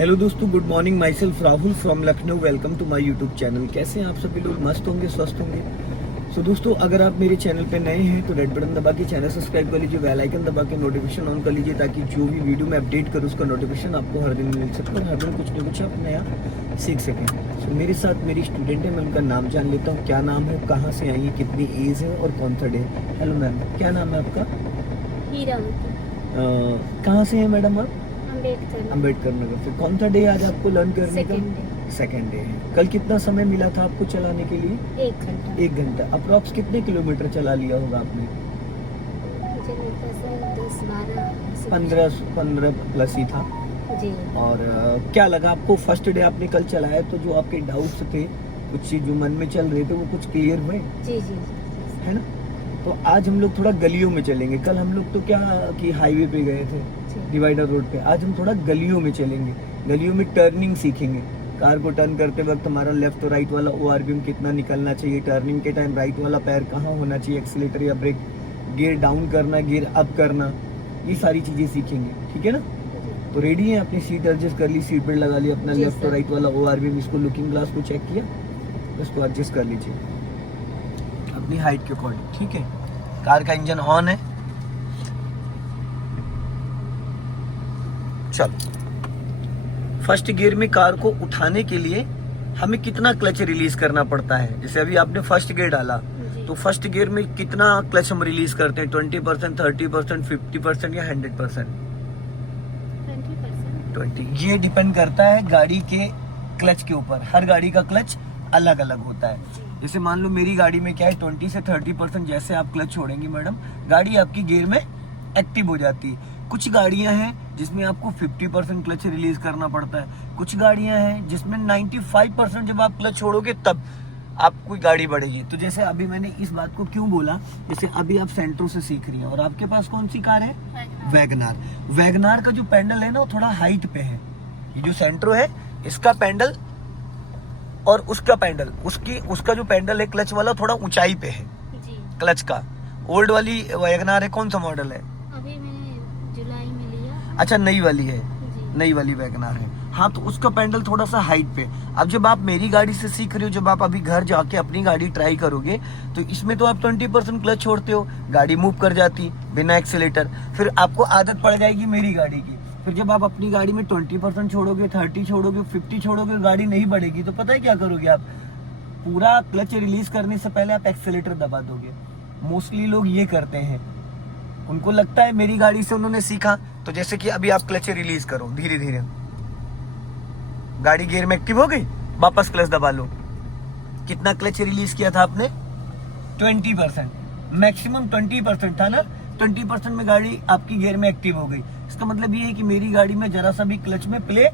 Hello दोस्तों, good morning. Myself Rahul from Lucknow. Welcome to my YouTube channel. कैसे हैं आप सभी लोग? मस्त होंगे, स्वस्थ होंगे। सो दोस्तों, अगर आप मेरे चैनल पे नए हैं तो रेड बटन दबा के चैनल सब्सक्राइब कर लीजिए, बेल आइकन दबा के नोटिफिकेशन ऑन कर लीजिए, ताकि जो भी वीडियो मैं अपडेट करूँ उसका नोटिफिकेशन आपको हर दिन मिल सके और हर दिन कुछ न कुछ आप नया सीख सकें। सो मेरे साथ मेरी स्टूडेंट है, मैं उनका नाम जान लेता हूँ। क्या नाम है, कहाँ से आई है, कितनी एज है और कौन सा डे। हेलो मैम, क्या नाम है आपका? हीरा। कहाँ से है मैडम आप? अम्बेडकर अम्बेडकर नगर से। कौन सा डे आज आपको लर्न करने का? सेकंड डे है। कल कितना समय मिला था आपको चलाने के लिए? 1 घंटा। 1 घंटा। अप्रॉक्स कितने किलोमीटर चला लिया होगा आपने? मुझे लगता है 10-12 15 प्लस ही था। जी। और क्या लगा आपको फर्स्ट डे आपने कल चलाया तो जो आपके डाउट्स थे, कुछ चीज जो मन में चल रहे थे, वो कुछ क्लियर हुए? जी जी। है ना? तो आज हम लोग थोड़ा गलियों में चलेंगे। कल हम लोग तो क्या कि हाईवे पे गए थे, डिवाइडर रोड पे। आज हम थोड़ा गलियों में चलेंगे। गलियों में टर्निंग सीखेंगे। कार को टर्न करते वक्त हमारा लेफ्ट और राइट वाला ओआरबीएम कितना निकलना चाहिए, टर्निंग के टाइम राइट वाला पैर कहाँ होना चाहिए, एक्सीलेटर या ब्रेक, गियर डाउन करना, गियर अप करना, ये सारी चीजें सीखेंगे। ठीक है ना? तो रेडी है? अपनी सीट एडजस्ट कर ली, सीट बेल्ट लगा ली, अपना लेफ्ट और राइट वाला ओआरबीएम, इसको लुकिंग ग्लास को चेक किया, इसको एडजस्ट कर लीजिए अपनी हाइट के अकॉर्डिंग। ठीक है? कार का इंजन ऑन है। चलो, फर्स्ट गियर में कार को उठाने के लिए हमें कितना क्लच रिलीज करना पड़ता है? जैसे अभी आपने फर्स्ट गियर डाला तो फर्स्ट गियर में कितना क्लच हम रिलीज करते हैं? 20%, 30%, 50% या 100%? 20। ये डिपेंड करता है गाड़ी के क्लच के ऊपर। हर गाड़ी का क्लच अलग अलग होता है। जैसे मान लो मेरी गाड़ी में क्या है, 20 से 30% जैसे आप क्लच छोड़ेंगे मैडम, गाड़ी आपकी गियर में एक्टिव हो जाती है। कुछ गाड़ियां हैं जिसमें आपको 50% क्लच रिलीज करना पड़ता है। कुछ गाड़ियां हैं जिसमें 95% जब आप क्लच छोड़ोगे तब आपकी गाड़ी बढ़ेगी। तो जैसे अभी मैंने इस बात को क्यों बोला, जैसे अभी आप सेंट्रो से सीख रही हैं और आपके पास कौन सी कार है? वैगनार। वैगनार का जो पैडल है ना, वो थोड़ा हाइट पे है। ये जो सेंट्रो है, इसका पैडल और उसका पैडल, उसका जो पैडल है क्लच वाला, थोड़ा ऊंचाई पे है जी। क्लच का। ओल्ड वाली वैगनार है, कौन सा मॉडल है? अभी मैंने जुलाई में लिया। अच्छा, नई वाली है। जी। नई वाली वैगनार है। हाँ, तो उसका पैडल थोड़ा सा हाइट पे। अब जब आप मेरी गाड़ी से सीख रहे हो, जब आप अभी घर जाके अपनी गाड़ी ट्राई करोगे, तो इसमें तो आप 20% क्लच छोड़ते हो, गाड़ी मूव कर जाती बिना एक्सीलेटर। फिर आपको आदत पड़ जाएगी मेरी गाड़ी की। फिर जब आप अपनी गाड़ी में 20% छोड़ोगे, 30 छोड़ोगे, 50 छोड़ोगे, गाड़ी नहीं बढ़ेगी, तो पता है क्या करोगे आप? पूरा क्लच रिलीज करने से पहले आप एक्सीलेटर दबा दोगे। मोस्टली लोग ये करते हैं। उनको लगता है मेरी गाड़ी से उन्होंने सीखा। तो जैसे कि अभी आप क्लच रिलीज करो, धीरे धीरे गाड़ी गियर में एक्टिव हो गई, वापस क्लच दबा लो। कितना क्लच रिलीज किया था आपने? 20%। मैक्सिमम 20% था ना? 20% में गाड़ी आपकी गियर में एक्टिव हो गई। इसका मतलब ये है कि मेरी गाड़ी में जरा सा भी क्लच में प्ले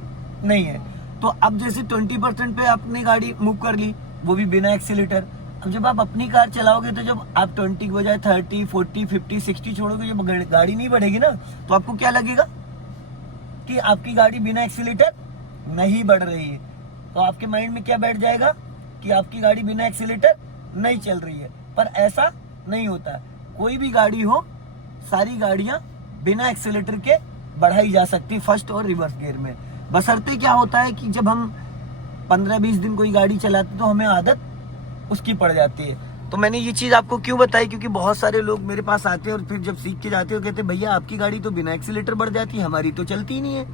नहीं है। तो अब जैसे 20% पे आपने गाड़ी मूव कर ली, वो भी बिना एक्सीलेटर। अब जब आप अपनी कार चलाओगे, तो जब आप 20 के बजाय 30, 40, 50, 60 छोड़ोगे, जब गाड़ी नहीं बढ़ेगी ना, तो आपको क्या लगेगा कि आपकी गाड़ी बिना एक्सीलेटर नहीं बढ़ रही है। तो आपके माइंड में क्या बैठ जाएगा कि आपकी गाड़ी बिना एक्सीलेटर नहीं चल रही है। पर ऐसा नहीं होता। कोई भी गाड़ी हो, सारी गाड़ियां बिना एक्सीलेटर के बढ़ाई जा सकती, फर्स्ट और रिवर्स गियर में। बशर्ते क्या होता है कि जब हम 15-20 दिन कोई गाड़ी चलाते तो हमें आदत उसकी पड़ जाती है। तो मैंने ये चीज आपको क्यों बताई, क्योंकि बहुत सारे लोग मेरे पास आते हैं और फिर जब सीख के जाते हो कहते भैया आपकी गाड़ी तो बिना एक्सीलेटर बढ़ जाती है, हमारी तो चलती ही नहीं है।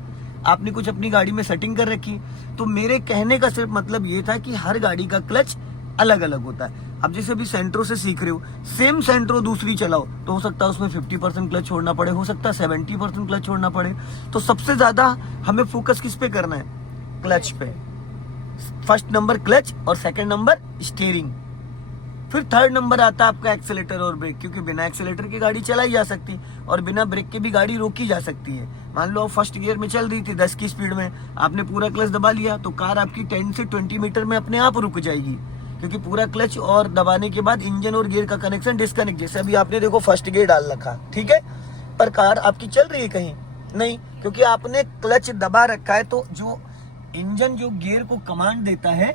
आपने कुछ अपनी गाड़ी में सेटिंग कर रखी। तो मेरे कहने का सिर्फ मतलब ये था कि हर गाड़ी का क्लच अलग अलग होता है। अब जैसे अभी सेंट्रो से सीख रहे हो, सेम सेंट्रो दूसरी चलाओ तो हो सकता है उसमें 50% क्लच छोड़ना पड़े, हो सकता है 70% क्लच छोड़ना पड़े। तो सबसे ज्यादा हमें फोकस किस पे करना है? क्लच पे। फर्स्ट नंबर क्लच और सेकंड नंबर स्टीयरिंग। फिर थर्ड नंबर आता है आपका एक्सीलेटर और ब्रेक, क्योंकि बिना एक्सीलेटर की गाड़ी चलाई जा सकती और बिना ब्रेक के भी गाड़ी रोकी जा सकती है। मान लो आप फर्स्ट गियर में चल रही थी 10 की स्पीड में, आपने पूरा क्लच दबा लिया तो कार आपकी 10 से 20 मीटर में अपने आप रुक जाएगी, क्योंकि पूरा क्लच और दबाने के बाद इंजन और गियर का कनेक्शन डिस्कनेक्ट। जैसे अभी आपने देखो फर्स्ट गियर डाल रखा, ठीक है, पर कार आपकी चल रही है कहीं नहीं, क्योंकि आपने क्लच दबा रखा है। तो जो इंजन जो गियर को कमांड देता है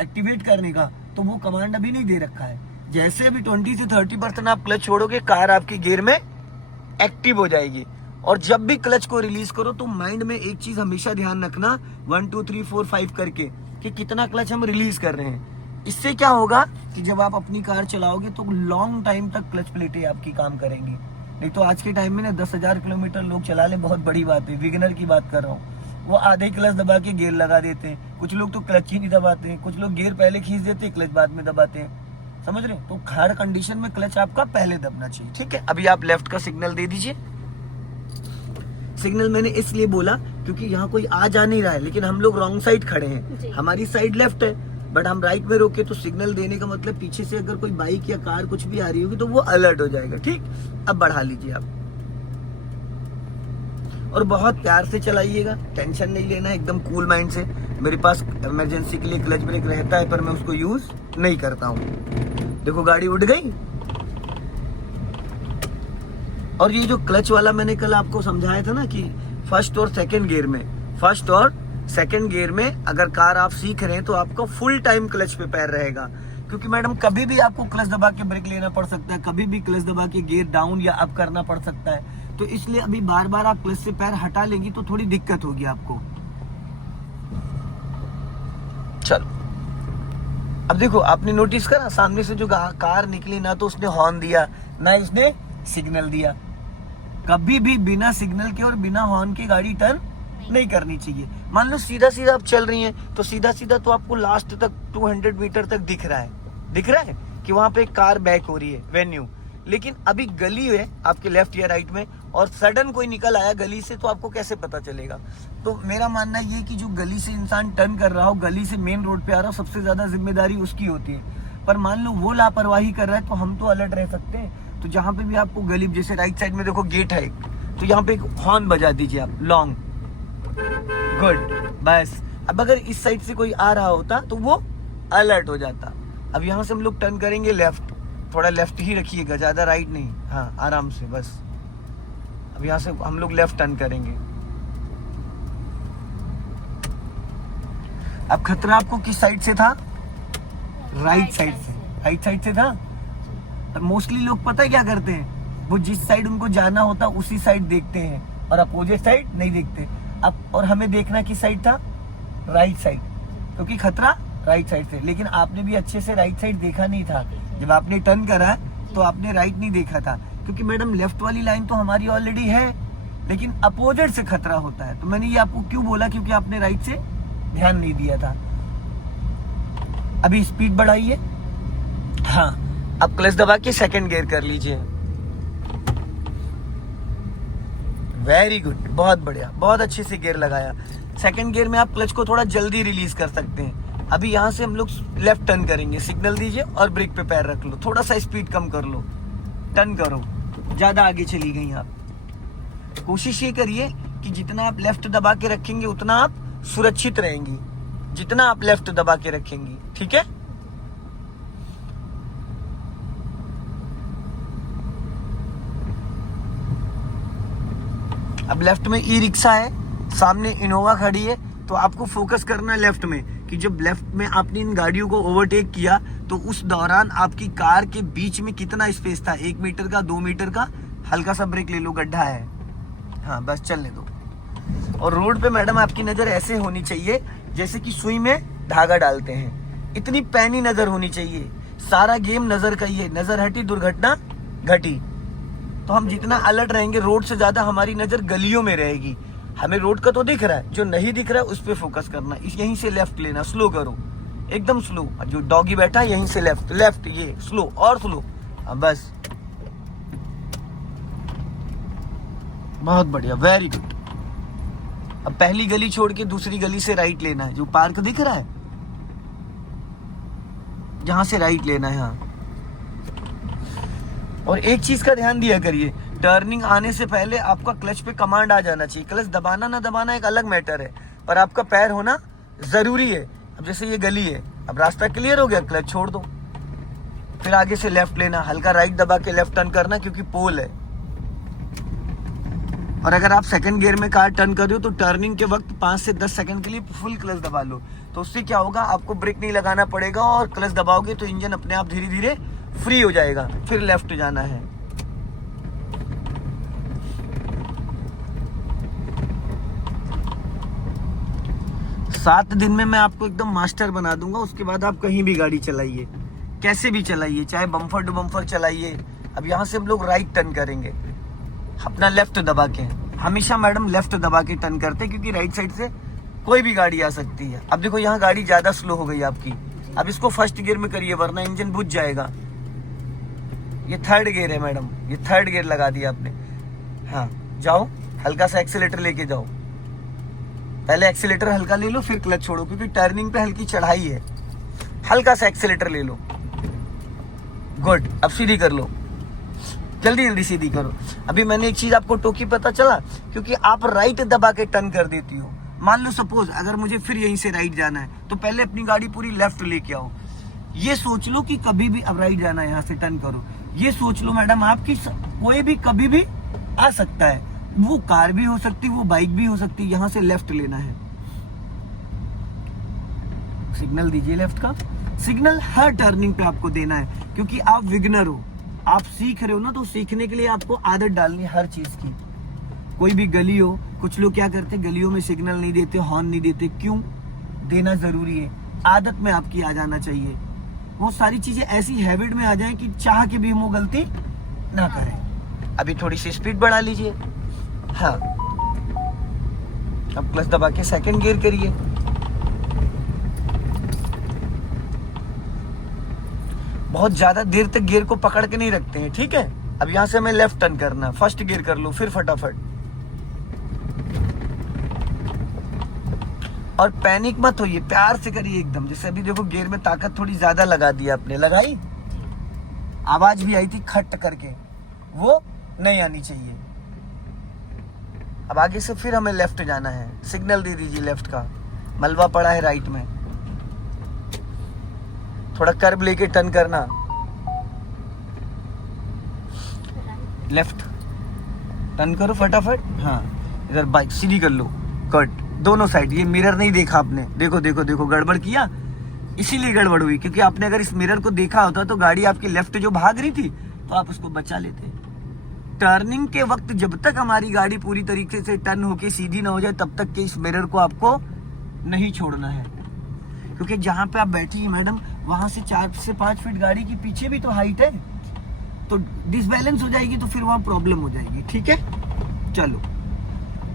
एक्टिवेट करने का, तो वो कमांड अभी नहीं दे रखा है। जैसे अभी 20 से 30% आप क्लच छोड़ोगे, कार आपकी गियर में एक्टिव हो जाएगी और जब भी क्लच को रिलीज करो तो माइंड में एक चीज हमेशा ध्यान रखना, 1 2 3 4 5 करके, कि कितना क्लच हम रिलीज कर रहे हैं। इससे क्या होगा कि जब आप अपनी कार चलाओगे तो लॉन्ग टाइम तक क्लच प्लेटें आपकी काम करेंगी। नहीं तो आज के टाइम में ना 10,000 किलोमीटर लोग चला ले, बहुत बड़ी बात है। विगनर की बात कर रहा हूँ, वो आधे क्लच दबा के गियर लगा देते हैं। कुछ लोग तो क्लच ही नहीं दबाते हैं, कुछ लोग गियर पहले खींच देते हैं, क्लच बाद में दबाते हैं। समझ रहे हो? तो हर कंडीशन में क्लच आपका पहले दबना चाहिए। ठीक है, अभी आप लेफ्ट का सिग्नल दे दीजिए। सिग्नल मैंने इसलिए बोला क्योंकि यहाँ कोई आ जा नहीं रहा है, लेकिन हम लोग रॉन्ग साइड खड़े हैं, हमारी साइड लेफ्ट है, बट हम राइट में रोके तो सिग्नल देने का मतलब पीछे से अगर कोई बाइक या कार कुछ भी आ रही होगी तो वो अलर्ट हो जाएगा। ठीक, अब बढ़ा लीजिए आप, और बहुत प्यार से चलाइएगा, टेंशन नहीं लेना, एकदम कूल माइंड से। मेरे पास इमरजेंसी के लिए क्लच ब्रेक रहता है, पर मैं उसको यूज नहीं करता हूँ। देखो गाड़ी उठ गई। और ये जो क्लच वाला मैंने कल आपको समझाया था ना कि फर्स्ट और सेकंड गियर में अगर कार आप सीख रहे हैं तो आपको फुल टाइम क्लच पे पैर रहेगा, क्योंकि मैडम कभी भी आपको क्लच दबा के ब्रेक लेना पड़ सकता है, कभी भी क्लच दबा के गियर डाउन या अप करना पड़ सकता है। तो इसलिए अभी बार बार आप क्लच से पैर हटा लेंगी तो थोड़ी दिक्कत होगी आपको। चलो, अब देखो, आपने नोटिस करा सामने से जो कार निकली, ना तो उसने हॉर्न दिया ना उसने सिग्नल दिया। कभी भी बिना सिग्नल के और बिना हॉर्न के गाड़ी टर्न नहीं करनी चाहिए। मान लो सीधा सीधा आप चल रही हैं तो सीधा सीधा तो आपको लास्ट तक 200 मीटर तक दिख रहा है कि वहां पे एक कार बैक हो रही है, वेन्यू। लेकिन अभी गली है आपके लेफ्ट या राइट में, और सडन कोई निकल आया गली से, तो आपको कैसे पता चलेगा? तो मेरा मानना ये कि जो गली से इंसान टर्न कर रहा हो, गली से मेन रोड पे आ रहा हो, सबसे ज्यादा जिम्मेदारी उसकी होती है। पर मान लो वो लापरवाही कर रहा है तो हम तो अलर्ट रह सकते हैं। तो जहां पे भी आपको गली, जैसे राइट साइड में देखो गेट है एक, तो यहाँ पे एक हॉर्न बजा दीजिए आप, लॉन्ग, गुड, बस। अब अगर इस साइड से कोई आ रहा होता तो वो अलर्ट हो जाता। अब यहाँ से हम लोग टर्न करेंगे लेफ्ट, थोड़ा लेफ्ट ही रखिएगा, ज्यादा राइट नहीं, हाँ आराम से बस। अब यहाँ से हम लोग लेफ्ट टर्न करेंगे। अब खतरा आपको किस साइड से था? राइट साइड से। राइट साइड से था। मोस्टली लोग पता है क्या करते हैं, वो जिस साइड उनको जाना होता उसी साइड देखते हैं और अपोजिट साइड नहीं देखते। अब और हमें देखना किस साइड था? राइट साइड, क्योंकि खतरा राइट साइड से। लेकिन आपने भी अच्छे से राइट साइड देखा नहीं था। जब आपने टर्न करा तो आपने राइट नहीं देखा था, क्योंकि मैडम लेफ्ट वाली लाइन तो हमारी ऑलरेडी है, लेकिन अपोजिट से खतरा होता है। तो मैंने ये आपको क्यों बोला? क्योंकि आपने राइट से ध्यान नहीं दिया था। अभी स्पीड बढ़ाइए, हाँ। अब क्लच दबा के सेकंड गियर कर लीजिए। वेरी गुड, बहुत बढ़िया, बहुत अच्छे से गियर लगाया। सेकंड गियर में आप क्लच को थोड़ा जल्दी रिलीज कर सकते हैं। अभी यहाँ से हम लोग लेफ्ट टर्न करेंगे, सिग्नल दीजिए और ब्रेक पे पैर रख लो, थोड़ा सा स्पीड कम कर लो, टर्न करो, ज्यादा आगे चली गई आप। कोशिश ये करिए कि जितना आप लेफ्ट दबा के रखेंगे उतना आप सुरक्षित रहेंगी, जितना आप लेफ्ट दबा के रखेंगी, ठीक है। अब लेफ्ट में ई रिक्शा है, सामने इनोवा खड़ी है, तो आपको फोकस करना है लेफ्ट में, कि जब लेफ्ट में आपने इन गाड़ियों को ओवरटेक किया तो उस दौरान आपकी कार के बीच में कितना स्पेस था, 1 मीटर का, 2 मीटर का। हल्का सा ब्रेक ले लो, गड्ढा है, हाँ बस चलने दो। और रोड पे मैडम आपकी नजर ऐसे होनी चाहिए जैसे कि सुई में धागा डालते हैं, इतनी पैनी नजर होनी चाहिए। सारा गेम नजर का ही है, नजर हटी दुर्घटना घटी। तो हम जितना अलर्ट रहेंगे, रोड से ज्यादा हमारी नजर गलियों में रहेगी। हमें रोड का तो दिख रहा है, जो नहीं दिख रहा है उस पे फोकस करना। यहीं से लेफ्ट लेना, स्लो करो, एकदम स्लो। जो डॉगी बैठा है यहीं से लेफ्ट, लेफ्ट, ये स्लो और स्लो, बस, बहुत बढ़िया, वेरी गुड। अब पहली गली छोड़ के दूसरी गली से राइट लेना है, जो पार्क दिख रहा है जहां से राइट लेना है, हाँ। और एक चीज का ध्यान दिया करिए, टर्निंग आने से पहले आपका क्लच पे कमांड आ जाना चाहिए। क्लच दबाना ना दबाना एक अलग मैटर है, पर आपका पैर होना जरूरी है। अब जैसे ये गली है, अब रास्ता क्लियर हो गया, क्लच छोड़ दो, फिर आगे से लेफ्ट लेना, हल्का राइट दबा के लेफ्ट टर्न करना, क्योंकि पोल है। और अगर आप सेकंड गियर में कार टर्न कर रहे हो तो टर्निंग के वक्त 5 से 10 सेकंड के लिए फुल क्लच दबा लो। तो उससे क्या होगा, आपको ब्रेक नहीं लगाना पड़ेगा, और क्लच दबाओगे तो इंजन अपने आप धीरे धीरे फ्री हो जाएगा। फिर लेफ्ट जाना है, 7 दिन में मैं आपको एकदम मास्टर बना दूंगा। उसके बाद आप कहीं भी गाड़ी चलाइए, कैसे भी चलाइए, चाहे बम्फर टू बम्फर चलाइए। अब यहाँ से हम लोग राइट टर्न करेंगे, अपना लेफ्ट दबा के। हमेशा मैडम लेफ्ट दबा के टर्न करते हैं, क्योंकि राइट साइड से कोई भी गाड़ी आ सकती है। अब देखो यहाँ गाड़ी ज्यादा स्लो हो गई आपकी, अब इसको फर्स्ट गियर में करिए वरना इंजन बुझ जाएगा। ये थर्ड गियर है मैडम, ये थर्ड गियर लगा दिया आपने। हाँ जाओ, हल्का सा एक्सीलेटर लेके जाओ। पहले एक्सीलेटर हल्का ले लो, फिर क्लच छोड़ो, क्योंकि टर्निंग पे हल्की चढ़ाई है। हल्का सा एक्सीलेटर ले लो। गुड, अब सीधी कर लो, जल्दी जल्दी सीधी करो। अभी मैंने एक चीज आपको टोकी, पता चला, क्योंकि आप राइट दबा के टर्न कर देती हो। मान लो सपोज अगर मुझे फिर यहीं से राइट जाना है, तो पहले अपनी गाड़ी पूरी लेफ्ट लेके आओ। ये सोच लो कि कभी भी अब राइट जाना है, यहाँ से टर्न करो। ये सोच लो मैडम आपकी कोई भी कभी भी आ सकता है, वो कार भी हो सकती है, वो बाइक भी हो सकती है। यहाँ से लेफ्ट लेना है, सिग्नल दीजिए लेफ्ट का। सिग्नल हर टर्निंग पे आपको देना है, क्योंकि आप विगनर हो, आप सीख रहे हो ना, तो सीखने के लिए आपको आदत डालनी है हर चीज की। कोई भी गली हो, कुछ लोग क्या करते हैं, गलियों में सिग्नल नहीं देते, हॉर्न नहीं देते। क्यों देना जरूरी है? आदत में आपकी आ जाना चाहिए। वो सारी चीजें ऐसी हैबिट में आ जाए कि चाह के भी हम वो गलती ना करें। अभी थोड़ी सी स्पीड बढ़ा लीजिए। हाँ, अब क्लच दबा के सेकंड गियर करिए। बहुत ज्यादा देर तक गियर को पकड़ के नहीं रखते हैं, ठीक है। अब यहां से हमें लेफ्ट टर्न करना है, फर्स्ट गियर कर लो, फिर फटाफट। और पैनिक मत होइए, प्यार से करिए एकदम। जैसे अभी देखो गियर में ताकत थोड़ी ज्यादा लगा दी आपने, लगाई, आवाज भी आई थी खट करके, वो नहीं आनी चाहिए। अब आगे से फिर हमें लेफ्ट जाना है, सिग्नल दे दीजिए लेफ्ट का। मलबा पड़ा है राइट में, थोड़ा कर्व लेके टर्न करना, लेफ्ट टर्न करो फटाफट। हाँ, इधर बाइक सीधी कर लो, कट दोनों साइड। ये मिरर नहीं देखा आपने, देखो देखो देखो, गड़बड़ किया, इसीलिए गड़बड़ हुई। क्योंकि आपने अगर इस मिरर को देखा होता तो गाड़ी आपकी लेफ्ट जो भाग रही थी, तो आप उसको बचा लेते। टर्निंग के वक्त जब तक हमारी गाड़ी पूरी तरीके से टर्न होके सीधी ना हो जाए, तब तक के इस मिरर को आपको नहीं छोड़ना है। क्योंकि जहां पे आप बैठी हैं मैडम, वहां से 4 से 5 फीट गाड़ी की पीछे भी तो हाइट है, तो डिसबैलेंस हो जाएगी, तो फिर वहां प्रॉब्लम हो जाएगी। ठीक है, चलो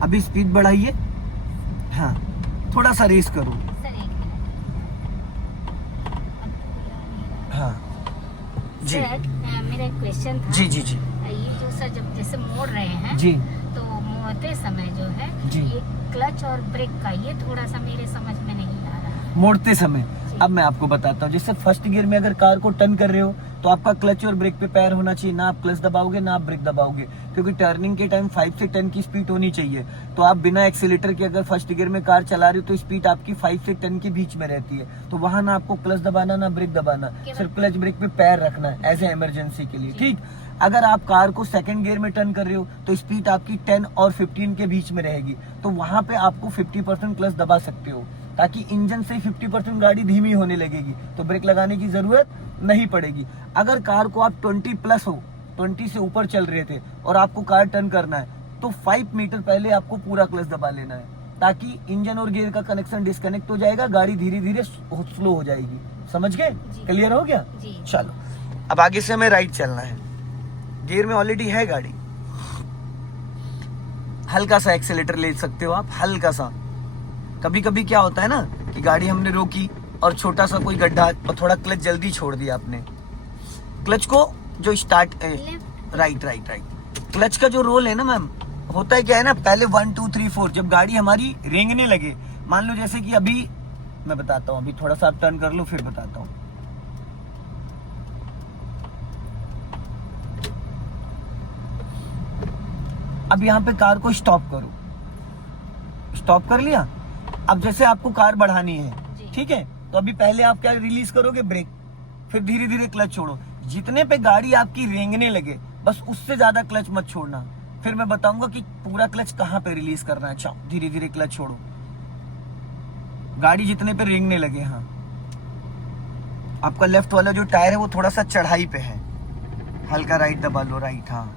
अभी स्पीड बढ़ाइए। हाँ, थोड़ा सा रेस करो। Sir 1 minute. हाँ जी, सर मेरा एक क्वेश्चन था। जी जी जी ये जो सर जब जैसे मोड़ रहे हैं जी, तो मोड़ते समय जो है जी। ये क्लच और ब्रेक का ये थोड़ा सा मेरे समझ में नहीं आ रहा। मोड़ते समय अब मैं आपको बताता हूँ। जैसे फर्स्ट गियर में अगर कार को टर्न कर रहे हो, तो आपका क्लच और ब्रेक पे पैर होना चाहिए। ना आप क्लच दबाओगे ना आप ब्रेक दबाओगे, क्योंकि टर्निंग के टाइम 5 से 10 की स्पीड होनी चाहिए। तो आप बिना एक्सीलेटर के अगर फर्स्ट गियर में कार चला रहे हो, तो स्पीड आपकी 5 से 10 के बीच में रहती है। तो वहां ना आपको क्लच दबाना ना ब्रेक दबाना, सिर्फ क्लच ब्रेक पे पैर रखना है एज ए इमरजेंसी के लिए। ठीक, अगर आप कार को सेकंड गियर में टर्न कर रहे हो, तो स्पीड आपकी 10 और 15 के बीच में रहेगी। तो वहां पे आपको 50% क्लच दबा सकते हो, ताकि इंजन से 50% गाड़ी धीमी होने लगेगी, तो ब्रेक लगाने की जरूरत नहीं पड़ेगी। अगर कार को आप 20 प्लस हो, 20 से ऊपर चल रहे थे और आपको कार टर्न करना है, तो 5 मीटर पहले आपको पूरा क्लच दबा लेना है, ताकि इंजन और गियर का कनेक्शन डिस्कनेक्ट हो जाएगा, गाड़ी धीरे धीरे स्लो हो जाएगी। समझ गए? क्लियर हो गया? जी। चलो अब आगे से हमें राइट चलना है। गियर में ऑलरेडी है गाड़ी, हल्का सा एक्सीलेटर ले सकते हो आप, हल्का सा। कभी कभी क्या होता है ना कि गाड़ी हमने रोकी और छोटा सा कोई गड्ढा और थोड़ा क्लच जल्दी छोड़ दिया आपने। क्लच को जो start right right right clutch का जो रोल है ना मैम, होता है क्या है ना, पहले 1 2 3 4 जब गाड़ी हमारी रेंगने लगे, मान लो जैसे कि अभी मैं बताता हूँ, अभी थोड़ा सा आप टर्न कर लो फिर बताता हूँ। अब यहाँ पे कार को स्टॉप करो, स्टॉप कर लिया। अब जैसे आपको कार बढ़ानी है, ठीक है, तो अभी पहले आप क्या रिलीज करोगे, ब्रेक, फिर धीरे धीरे क्लच छोड़ो। जितने पे गाड़ी आपकी रेंगने लगे, बस उससे ज्यादा क्लच मत छोड़ना। फिर मैं बताऊंगा कि पूरा क्लच कहाँ पे रिलीज करना है। अच्छा, धीरे धीरे क्लच छोड़ो, गाड़ी जितने पे रेंगने लगे। हाँ, आपका लेफ्ट वाला जो टायर है वो थोड़ा सा चढ़ाई पे है, हल्का राइट दबा लो, राइट। हाँ,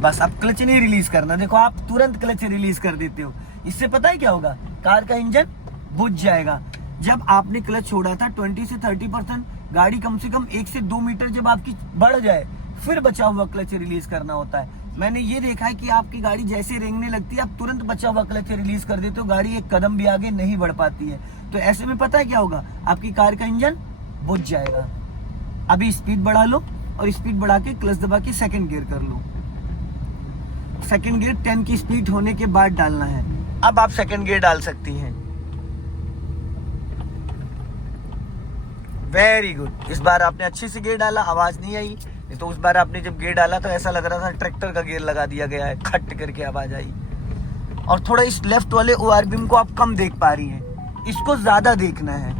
बस अब क्लच नहीं रिलीज करना। देखो आप तुरंत क्लच रिलीज कर देते हो, इससे पता है क्या होगा, कार का इंजन बुझ जाएगा। जब आपने क्लच छोड़ा था 20 से 30%, गाड़ी कम से कम 1 से 2 मीटर जब आपकी बढ़ जाए फिर बचा हुआ क्लच रिलीज करना होता है। मैंने ये देखा है कि आपकी गाड़ी जैसे रेंगने लगती है आप तुरंत बचा हुआ क्लच रिलीज कर देते हो, गाड़ी एक कदम भी आगे नहीं बढ़ पाती है। तो ऐसे में पता है क्या होगा, आपकी कार का इंजन बुझ जाएगा। अभी स्पीड बढ़ा लो और स्पीड बढ़ा के क्लच दबा के सेकंड गियर कर लो। सेकंड गियर 10 की स्पीड होने के बाद डालना है। अब आप सेकंड गियर डाल सकती हैं। वेरी गुड, इस बार आपने अच्छे से गियर डाला, आवाज नहीं आई। नहीं तो उस बार आपने जब गियर डाला तो ऐसा लग रहा था ट्रैक्टर का गियर लगा दिया गया है, खट करके आवाज आई। और थोड़ा इस लेफ्ट वाले ओआरबीएम को आप कम देख पा रही हैं, इसको ज्यादा देखना है,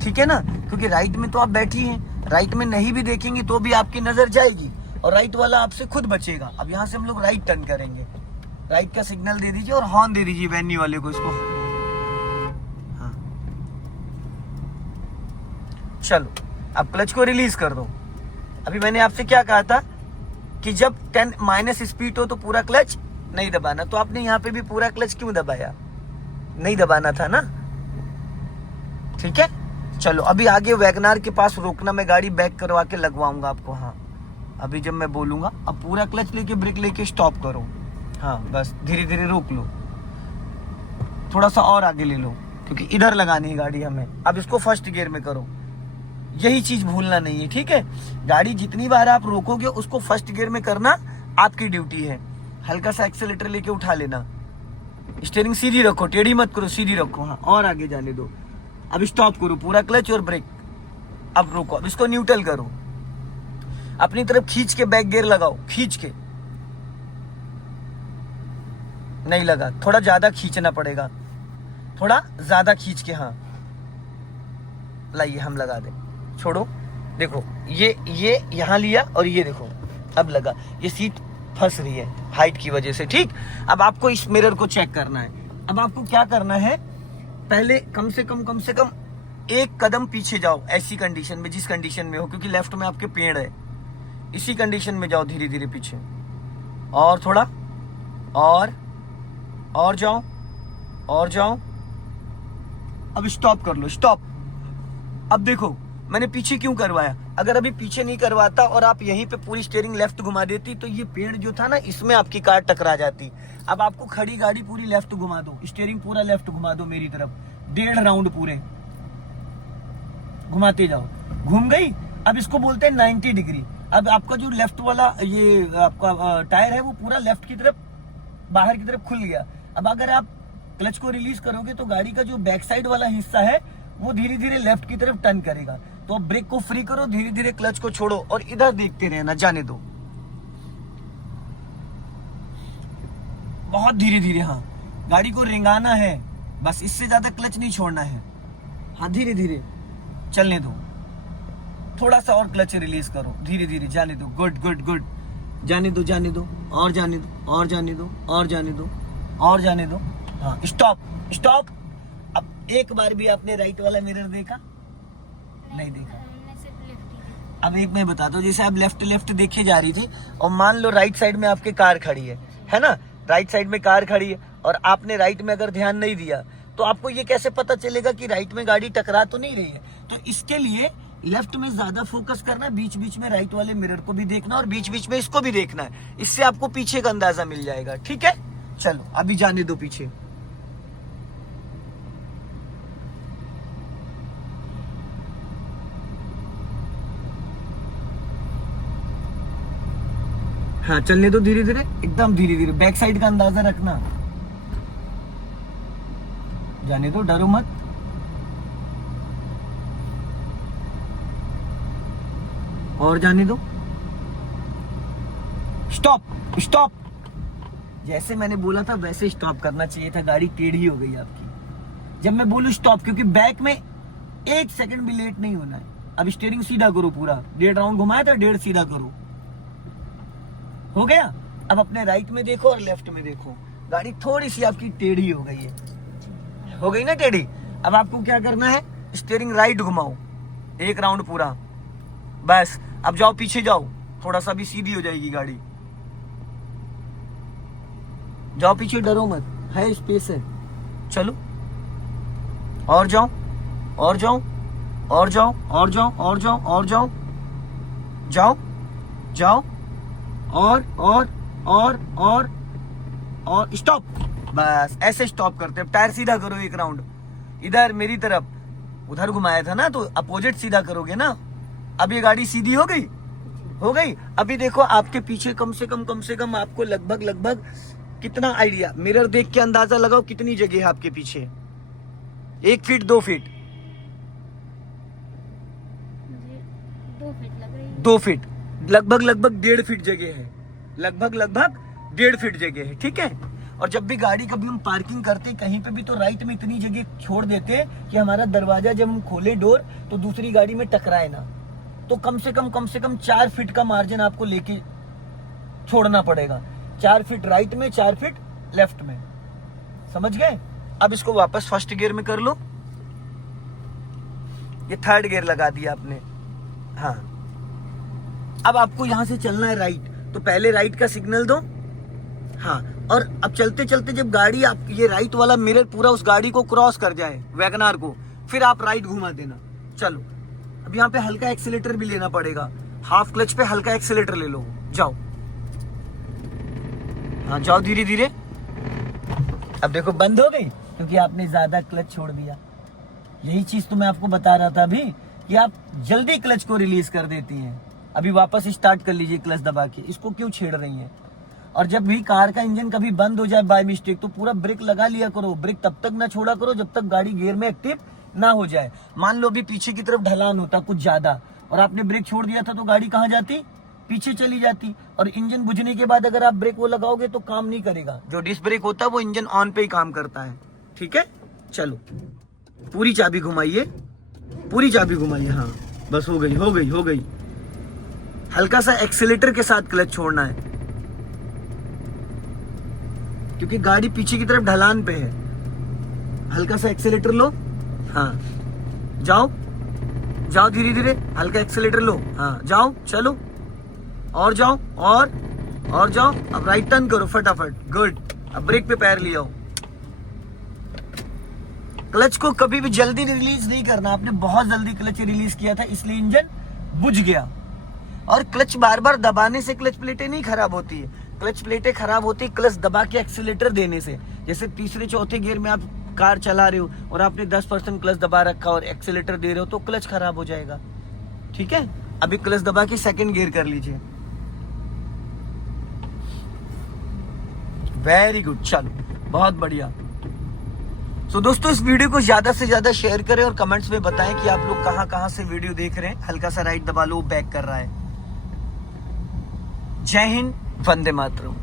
ठीक है ना, क्योंकि राइट में तो आप बैठी हैं, राइट में नहीं भी देखेंगी तो भी आपकी नजर जाएगी और राइट वाला आपसे खुद बचेगा। अब यहाँ से हम लोग राइट टर्न करेंगे, राइट का सिग्नल दे दीजिए और हॉर्न दे दीजिए वेन्यू वाले को, इसको। हाँ चलो अब क्लच को रिलीज कर दो। अभी मैंने आपसे क्या कहा था कि जब 10 माइनस स्पीड हो तो पूरा क्लच नहीं दबाना, तो आपने यहाँ पे भी पूरा क्लच क्यों दबाया, नहीं दबाना था ना, ठीक है। चलो अभी आगे वैगनार के पास रोकना, मैं गाड़ी बैक करवा के लगवाऊंगा आपको। हाँ अभी जब मैं बोलूंगा अब पूरा क्लच लेके ब्रेक लेके स्टॉप करो। हाँ बस धीरे धीरे रोक लो, थोड़ा सा और आगे ले लो क्योंकि इधर लगानी है गाड़ी हमें। अब इसको फर्स्ट गियर में करो, यही चीज भूलना नहीं है, ठीक है। गाड़ी जितनी बार आप रोकोगे उसको फर्स्ट गियर में करना आपकी ड्यूटी है। हल्का सा एक्सेलेरेटर लेके उठा लेना, स्टीयरिंग सीधी रखो, टेढ़ी मत करो, सीधी रखो। हाँ और आगे जाने दो। अब स्टॉप करो, पूरा क्लच और ब्रेक। अब रोको, अब इसको न्यूट्रल करो, अपनी तरफ खींच के बैक गियर लगाओ, खींच के, नहीं लगा, थोड़ा ज्यादा खींचना पड़ेगा, थोड़ा ज्यादा खींच के। हाँ लाइए हम लगा दें, छोड़ो, देखो ये यहाँ लिया और ये देखो अब लगा, ये सीट फंस रही है हाइट की वजह से, ठीक। अब आपको इस मिरर को चेक करना है। अब आपको क्या करना है, पहले कम से कम एक कदम पीछे जाओ, ऐसी कंडीशन में जिस कंडीशन में हो, क्योंकि लेफ्ट में आपके पेड़ है, इसी कंडीशन में जाओ धीरे धीरे पीछे, और थोड़ा और जाओ। अब स्टॉप कर लो, स्टॉप। अब देखो मैंने पीछे क्यों करवाया, अगर अभी पीछे नहीं करवाता और आप यहीं पे पूरी स्टीयरिंग लेफ्ट घुमा देती तो ये पेड़ जो था ना इसमें आपकी कार टकरा जाती। अब आपको खड़ी गाड़ी पूरी लेफ्ट घुमा दो, स्टीयरिंग पूरा लेफ्ट घुमा दो मेरी तरफ, 1.5 राउंड पूरे घुमाते जाओ, घूम गई। अब इसको बोलते हैं 90 डिग्री। अब आपका जो लेफ्ट वाला ये आपका टायर है वो पूरा लेफ्ट की तरफ, बाहर की तरफ खुल गया। अब अगर आप क्लच को रिलीज करोगे तो गाड़ी का जो बैक साइड वाला हिस्सा है वो धीरे धीरे लेफ्ट की तरफ टर्न करेगा। तो ब्रेक को फ्री करो, धीरे धीरे क्लच को छोड़ो और इधर देखते रहना, जाने दो बहुत धीरे धीरे। हाँ गाड़ी को रेंगाना है बस, इससे ज्यादा क्लच नहीं छोड़ना है। हाँ धीरे धीरे चलने दो, थोड़ा सा और क्लच रिलीज करो, धीरे धीरे जाने दो। गुड गुड गुड, जाने दो और जाने दो और जाने दो और जाने दो और जाने दो। हाँ स्टॉप स्टॉप। अब एक बार भी आपने राइट वाला मिरर देखा नहीं देखा? अब एक मैं बताता हूँ, जैसे आप लेफ्ट देखे जा रही थी और मान लो राइट साइड में आपके कार खड़ी है ना, राइट साइड में कार खड़ी है और आपने राइट में अगर ध्यान नहीं दिया तो आपको ये कैसे पता चलेगा कि राइट में गाड़ी टकरा तो नहीं रही है। तो इसके लिए लेफ्ट में ज्यादा फोकस करना, बीच बीच में राइट वाले मिरर को भी देखना और बीच बीच में इसको भी देखना है, इससे आपको पीछे का अंदाजा मिल जाएगा, ठीक है। चलो अभी जाने दो पीछे। हाँ चलने दो धीरे धीरे, एकदम धीरे धीरे, बैक साइड का अंदाजा रखना, जाने दो, डरो मत। और जाने दो, स्टॉप स्टॉप। जैसे मैंने बोला था वैसे स्टॉप करना चाहिए था, गाड़ी टेढ़ी हो गई आपकी जब मैं बोलूं स्टॉप, क्योंकि बैक में 1 सेकंड भी लेट नहीं होना है। अब स्टीयरिंग सीधा करो, पूरा 1.5 राउंड घुमाया था, 1.5 सीधा करो, हो गया। अब अपने राइट में देखो और लेफ्ट में देखो, गाड़ी थोड़ी सी आपकी टेढ़ी हो गई है, हो गई ना टेढ़ी। अब आपको क्या करना है, स्टीयरिंग राइट घुमाओ 1 राउंड पूरा, बस। अब जाओ पीछे जाओ, थोड़ा सा भी सीधी हो जाएगी गाड़ी, जाओ पीछे, डरो मत, है स्पेस है, चलो और जाओ और जाओ और जाओ और जाओ और जाओ और जाओ, जाओ जाओ और स्टॉप। बस ऐसे स्टॉप करते। अब टायर सीधा करो एक राउंड, इधर मेरी तरफ, उधर घुमाया था ना तो अपोजिट सीधा करोगे ना। अब ये गाड़ी सीधी हो गई, हो गई। अभी देखो आपके पीछे कम से कम आपको लगभग कितना आइडिया, मिरर देख के अंदाजा लगाओ कितनी जगह है आपके पीछे, 1 फीट 2 फीट, मुझे 2 फीट लग रही है। 2 फीट, लगभग 1.5 फीट जगह है, लगभग 1.5 फीट जगह है, ठीक है। और जब भी गाड़ी कभी हम पार्किंग करते कहीं पे भी तो राइट में इतनी जगह छोड़ देते हैं कि हमारा दरवाजा जब हम खोले डोर तो दूसरी गाड़ी में टकराए ना। तो कम से कम 4 फीट का मार्जिन आपको लेके छोड़ना पड़ेगा, 4 फीट राइट में, 4 फीट लेफ्ट में, समझ गए। अब इसको वापस फर्स्ट गियर में कर लो, ये थर्ड गियर लगा दिया आपने। हाँ, अब आपको यहां से चलना है राइट, तो पहले राइट का सिग्नल दो। हाँ, और अब चलते चलते जब गाड़ी आप ये राइट वाला मिरर पूरा उस गाड़ी को क्रॉस कर जाए, वैगनार को, फिर आप राइट घुमा देना। चलो, अब यहाँ पे हल्का एक्सीलेटर भी लेना पड़ेगा, हाफ क्लच पे हल्का एक्सीलेटर ले लो, जाओ। हाँ जाओ धीरे धीरे। अब देखो बंद हो गई क्योंकि आपने ज्यादा क्लच छोड़ दिया। यही चीज तो मैं आपको बता रहा था अभी कि आप जल्दी क्लच को रिलीज कर देती हैं। अभी वापस स्टार्ट कर लीजिए क्लच दबा के, इसको क्यों छेड़ रही हैं। और जब भी कार का इंजन कभी बंद हो जाए बाय मिस्टेक तो पूरा ब्रेक लगा लिया करो, ब्रेक तब तक ना छोड़ा करो जब तक गाड़ी गियर में एक्टिव ना हो जाए। मान लो अभी पीछे की तरफ ढलान होता कुछ ज्यादा और आपने ब्रेक छोड़ दिया था तो गाड़ी कहाँ जाती, पीछे चली जाती। और इंजन बुझने के बाद अगर आप ब्रेक वो लगाओगे तो काम नहीं करेगा। जो डिस्क ब्रेक होता है वो इंजन ऑन पे ही काम करता है, ठीक है। चलो पूरी चाबी घुमाइए, पूरी चाबी घुमाइए। हाँ बस हो गई, हो गई, हो गई। हल्का सा एक्सीलेटर के साथ क्लच छोड़ना है क्योंकि गाड़ी पीछे की तरफ ढलान पे है। हल्का सा एक्सीलेटर लो। हाँ जाओ जाओ धीरे धीरे, हल्का एक्सीलेटर लो। हाँ जाओ, चलो और जाओ और जाओ। अब राइट टर्न करो फटाफट, गुड। अब ब्रेक पे पैर ले आओ। क्लच को कभी भी जल्दी रिलीज नहीं करना। आपने बहुत जल्दी क्लच रिलीज किया था इसलिए इंजन बुझ गया। और क्लच बार बार दबाने से क्लच प्लेटें नहीं खराब होती है, क्लच प्लेटें खराब होती है क्लच दबा के एक्सीलेटर देने से। जैसे तीसरे चौथे गियर में आप कार चला रहे हो और आपने 10% क्लच दबा रखा और एक्सीलेटर दे रहे हो तो क्लच खराब हो जाएगा, ठीक है। अभी क्लच दबा के सेकंड गियर कर लीजिए। वेरी गुड, चलो बहुत बढ़िया। तो दोस्तों इस वीडियो को ज्यादा से ज्यादा शेयर करें और कमेंट्स में बताएं कि आप लोग कहां से वीडियो देख रहे हैं। हल्का सा राइट दबा लो, बैक कर रहा है। जय हिंद, वंदे मातरम।